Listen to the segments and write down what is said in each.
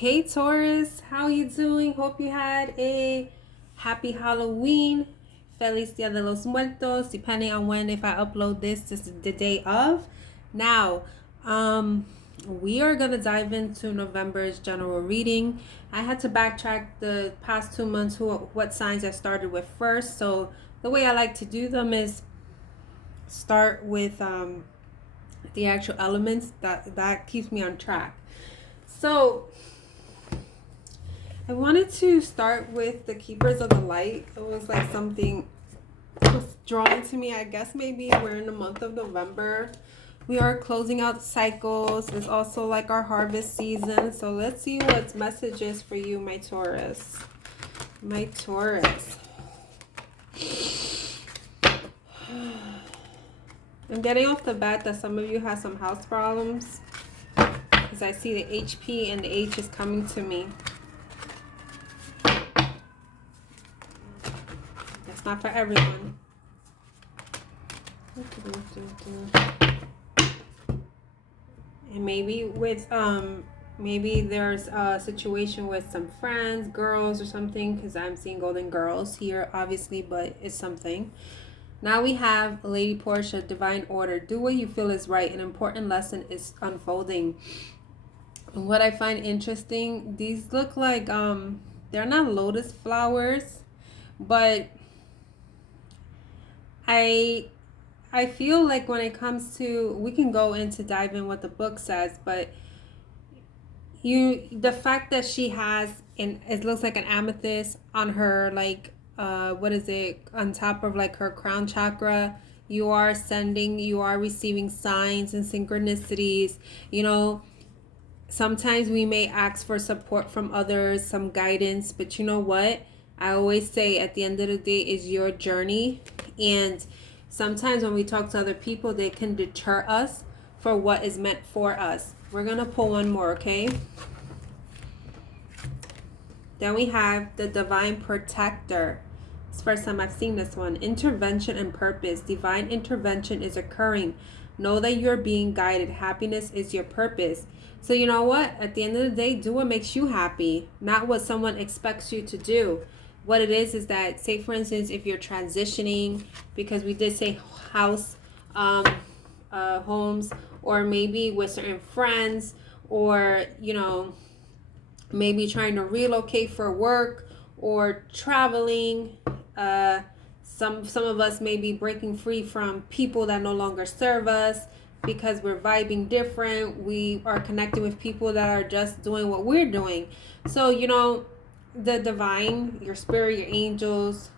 Hey Taurus, how you doing? Hope you had a happy Halloween. Feliz Dia de los Muertos, depending on when, if I upload this is the day of. Now, we are gonna dive into November's general reading. I had to backtrack the past 2 months what signs I started with first. So the way I like to do them is start with the actual elements that keeps me on track. So I wanted to start with the Keepers of the Light. It was like something was drawn to me. I guess maybe we're in the month of November. We are closing out cycles. It's also like our harvest season. So let's see what message is for you, my Taurus. My Taurus. I'm getting off the bat that some of you have some house problems, because I see the HP and the H is coming to me. That's not for everyone. And maybe with maybe there's a situation with some friends, girls or something, because I'm seeing golden girls here obviously, but it's something. Now we have Lady Portia, Divine Order. Do what you feel is right. An important lesson is unfolding. What I find interesting, these look like they're not lotus flowers, but I feel like when it comes to, we can go into dive in what the book says, but the fact that she has, and it looks like an amethyst on her, like what is it, on top of like her crown chakra. You are receiving signs and synchronicities. You know, sometimes we may ask for support from others, some guidance, but you know what? I always say at the end of the day is your journey. And sometimes when we talk to other people, they can deter us for what is meant for us. We're going to pull one more, okay? Then we have the Divine Protector. It's the first time I've seen this one. Intervention and purpose. Divine intervention is occurring. Know that you're being guided. Happiness is your purpose. So you know what? At the end of the day, do what makes you happy, not what someone expects you to do. What it is that, say for instance, if you're transitioning, because we did say house, homes, or maybe with certain friends, or you know, maybe trying to relocate for work or traveling. Some of us may be breaking free from people that no longer serve us because we're vibing different. We are connecting with people that are just doing what we're doing. So, you know, the divine, your spirit, your angels,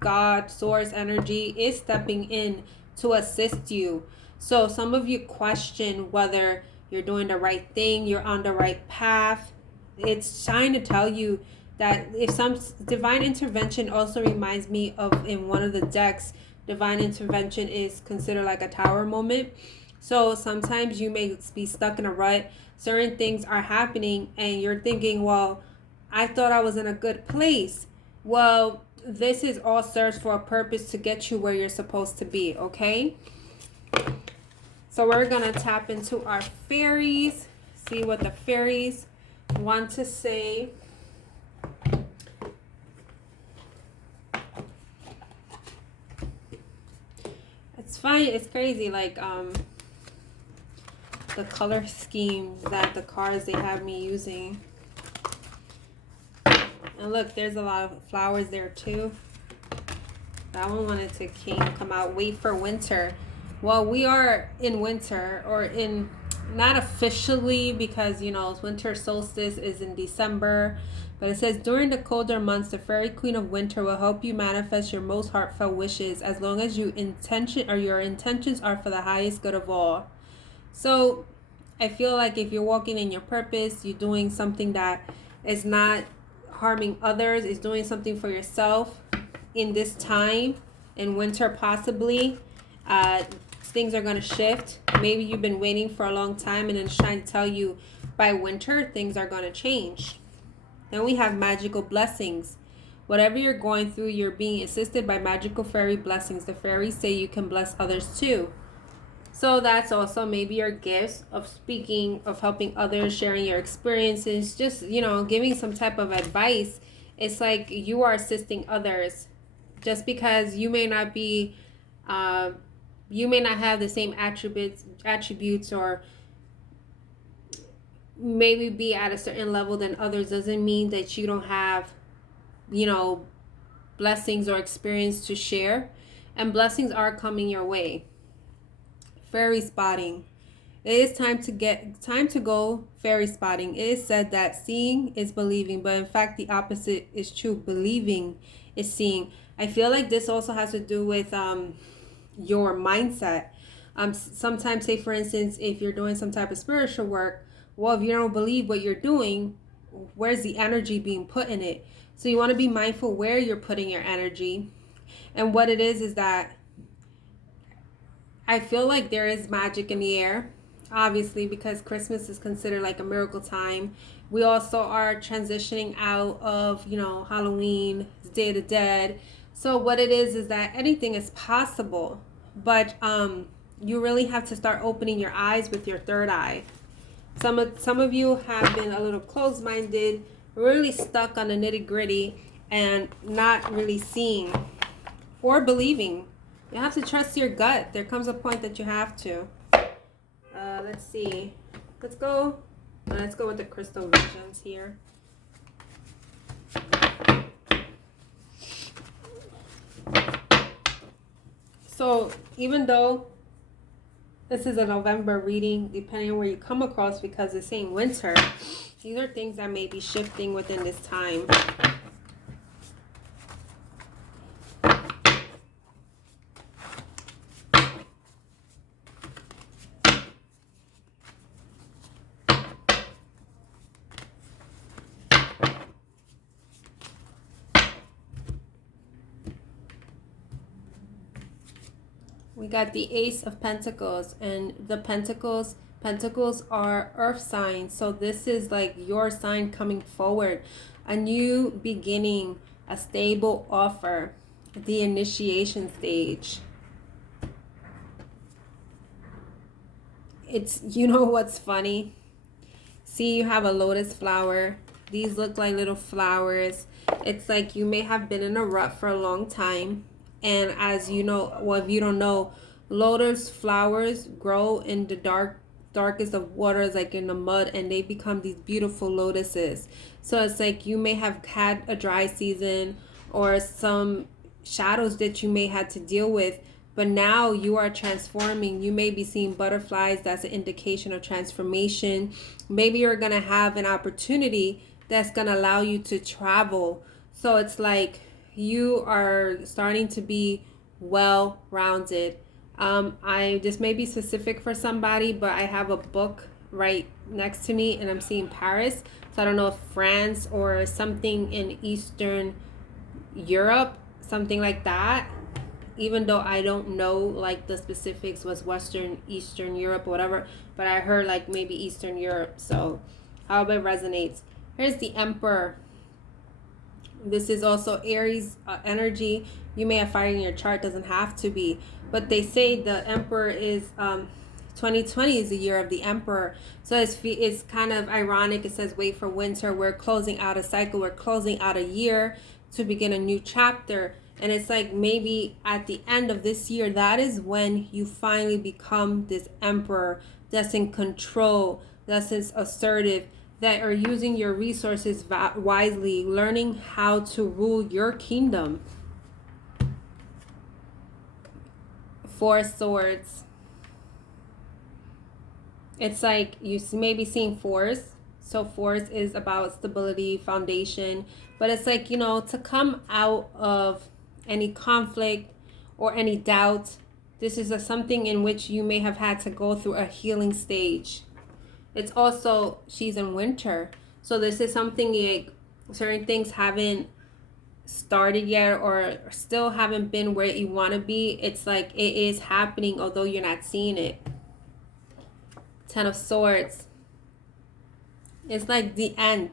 God, source energy is stepping in to assist you. So some of you question whether you're doing the right thing, you're on the right path. It's trying to tell you that if some divine intervention also reminds me of, in one of the decks, divine intervention is considered like a tower moment. So sometimes you may be stuck in a rut. Certain things are happening and you're thinking, well, I thought I was in a good place. Well, this is all serves for a purpose to get you where you're supposed to be, okay? So we're going to tap into our fairies, see what the fairies want to say. It's fine. It's crazy. Like, the color schemes that the cards they have me using. And look, there's a lot of flowers there too. That one wanted to come out. Wait for winter. Well, we are in winter, or in, not officially, because you know winter solstice is in December, but it says during the colder months, the fairy queen of winter will help you manifest your most heartfelt wishes, as long as your intentions are for the highest good of all. So I feel like if you're walking in your purpose, you're doing something that is not harming others, is doing something for yourself in this time, in winter possibly, things are going to shift. Maybe you've been waiting for a long time and it's trying to tell you by winter things are going to change. Then we have magical blessings. Whatever you're going through, you're being assisted by magical fairy blessings. The fairies say you can bless others too. So that's also maybe your gifts of speaking, of helping others, sharing your experiences, just, you know, giving some type of advice. It's like you are assisting others. Just because you may not be, uh, you may not have the same attributes, or maybe be at a certain level than others, doesn't mean that you don't have, you know, blessings or experience to share. And blessings are coming your way. Fairy spotting. It is time to go fairy spotting. It is said that seeing is believing, but in fact the opposite is true. Believing is seeing. I feel like this also has to do with your mindset. Sometimes, say for instance, if you're doing some type of spiritual work, well, if you don't believe what you're doing, where's the energy being put in it? So you want to be mindful where you're putting your energy. And what it is that I feel like there is magic in the air, obviously, because Christmas is considered like a miracle time. We also are transitioning out of, you know, Halloween, Day of the Dead. So what it is that anything is possible, but you really have to start opening your eyes with your third eye. Some of you have been a little closed-minded, really stuck on the nitty-gritty, and not really seeing or believing. You have to trust your gut. There comes a point that you have to. Let's see. Let's go with the crystal visions here. So even though this is a November reading, depending on where you come across, because it's saying winter, these are things that may be shifting within this time. We got the Ace of Pentacles, and the Pentacles are earth signs. So this is like your sign coming forward, a new beginning, a stable offer, the initiation stage. It's, you know what's funny? See, you have a lotus flower. These look like little flowers. It's like you may have been in a rut for a long time. And as you know, well, if you don't know, lotus flowers grow in the darkest of waters, like in the mud, and they become these beautiful lotuses. So it's like you may have had a dry season or some shadows that you may had to deal with, but now you are transforming. You may be seeing butterflies. That's an indication of transformation. Maybe you're going to have an opportunity that's going to allow you to travel. So it's like you are starting to be well-rounded. This may be specific for somebody, but I have a book right next to me, and I'm seeing Paris. So I don't know if France or something in Eastern Europe, something like that. Even though I don't know like the specifics was Eastern Europe or whatever, but I heard like maybe Eastern Europe. So however it resonates. Here's the Emperor. This is also Aries energy. You may have fire in your chart, doesn't have to be, but they say the Emperor is 2020 is the year of the Emperor. So it's kind of ironic. It says wait for winter. We're closing out a cycle. We're closing out a year to begin a new chapter. And it's like maybe at the end of this year, that is when you finally become this emperor that's in control, that's assertive, that are using your resources wisely, learning how to rule your kingdom. Four Swords. It's like you may be seeing fours. So fours is about stability, foundation. But it's like, you know, to come out of any conflict or any doubt. This is something in which you may have had to go through a healing stage. It's also, she's in winter. So this is something like certain things haven't started yet or still haven't been where you want to be. It's like it is happening, although you're not seeing it. Ten of Swords. It's like the end.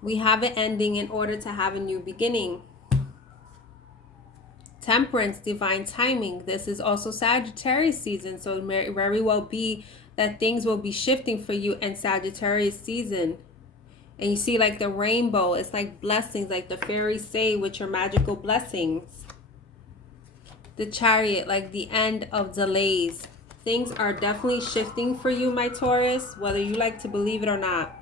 We have an ending in order to have a new beginning. Temperance, divine timing. This is also Sagittarius season, so it may very well be that things will be shifting for you in Sagittarius season. And you see like the rainbow, it's like blessings, like the fairies say with your magical blessings. The Chariot, like the end of delays. Things are definitely shifting for you, my Taurus, whether you like to believe it or not.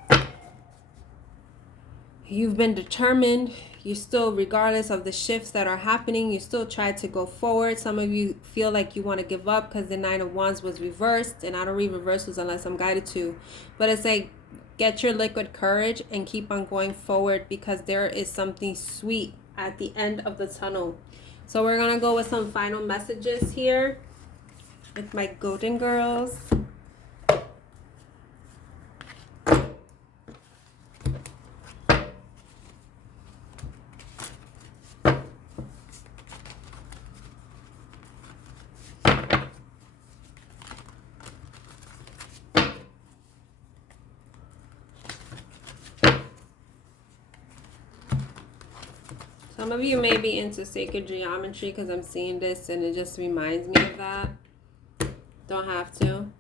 You've been determined. You still, regardless of the shifts that are happening, you still try to go forward. Some of you feel like you want to give up because the Nine of Wands was reversed, and I don't read reversals unless I'm guided to. But it's like, get your liquid courage and keep on going forward, because there is something sweet at the end of the tunnel. So we're going to go with some final messages here with my golden girls. Some of you may be into sacred geometry because I'm seeing this and it just reminds me of that. Don't have to.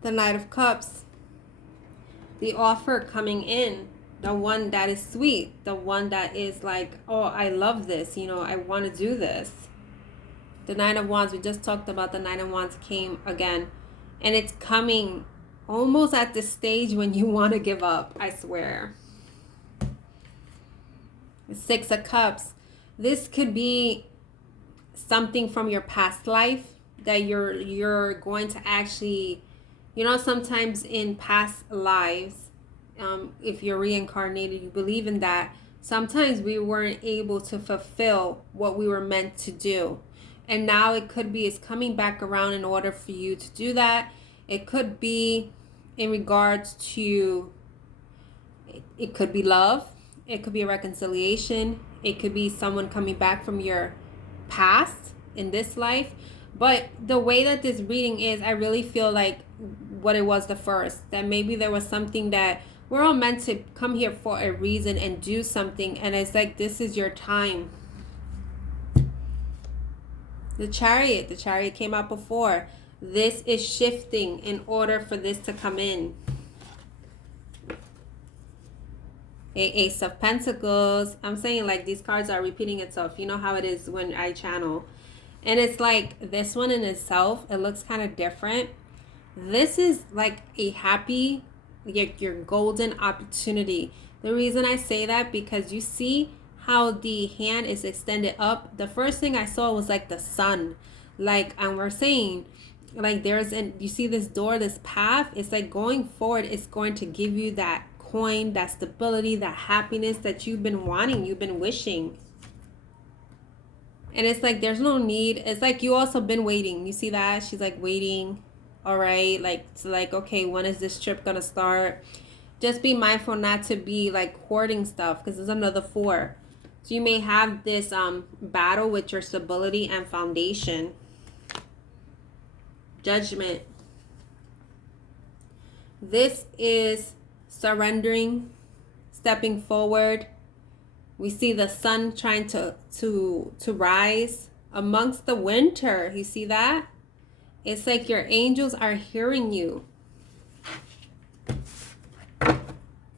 The Knight of Cups. The offer coming in. The one that is sweet. The one that is like, oh, I love this. You know, I want to do this. The Nine of Wands. We just talked about the Nine of Wands came again. And it's coming almost at the stage when you want to give up. I swear. Six of Cups. This could be something from your past life that you're going to actually, you know, sometimes in past lives, if you're reincarnated, you believe in that. Sometimes we weren't able to fulfill what we were meant to do, and now it could be it's coming back around in order for you to do that. It could be in regards to, it could be love. It could be a reconciliation. It could be someone coming back from your past in this life. But the way that this reading is, I really feel like what it was the first. That maybe there was something that we're all meant to come here for a reason and do something. And it's like, this is your time. The Chariot. The Chariot came out before. This is shifting in order for this to come in. Ace of Pentacles. I'm saying like these cards are repeating itself. You know how it is when I channel. And it's like this one in itself, it looks kind of different. This is like a happy, your golden opportunity. The reason I say that, because you see how the hand is extended up. The first thing I saw was like the sun. Like, and we're saying, like you see this door, this path, it's like going forward, it's going to give you that coin, that stability, that happiness that you've been wanting, you've been wishing. And it's like there's no need. It's like you also been waiting. You see that? She's like waiting. All right. Like, it's like, okay, when is this trip gonna start? Just be mindful not to be like hoarding stuff, because there's another 4. So you may have this battle with your stability and foundation. Judgment. This is surrendering, stepping forward. We see the sun trying to rise amongst the winter. You see that? It's like your angels are hearing you.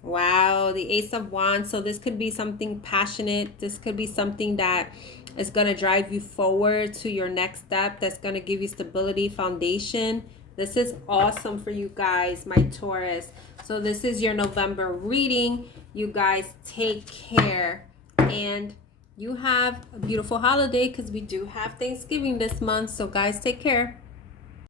Wow, the Ace of Wands. So this could be something passionate. This could be something that is going to drive you forward to your next step. That's going to give you stability, foundation. This is awesome for you guys, my Taurus. So this is your November reading. You guys take care. And you have a beautiful holiday, because we do have Thanksgiving this month. So guys, take care.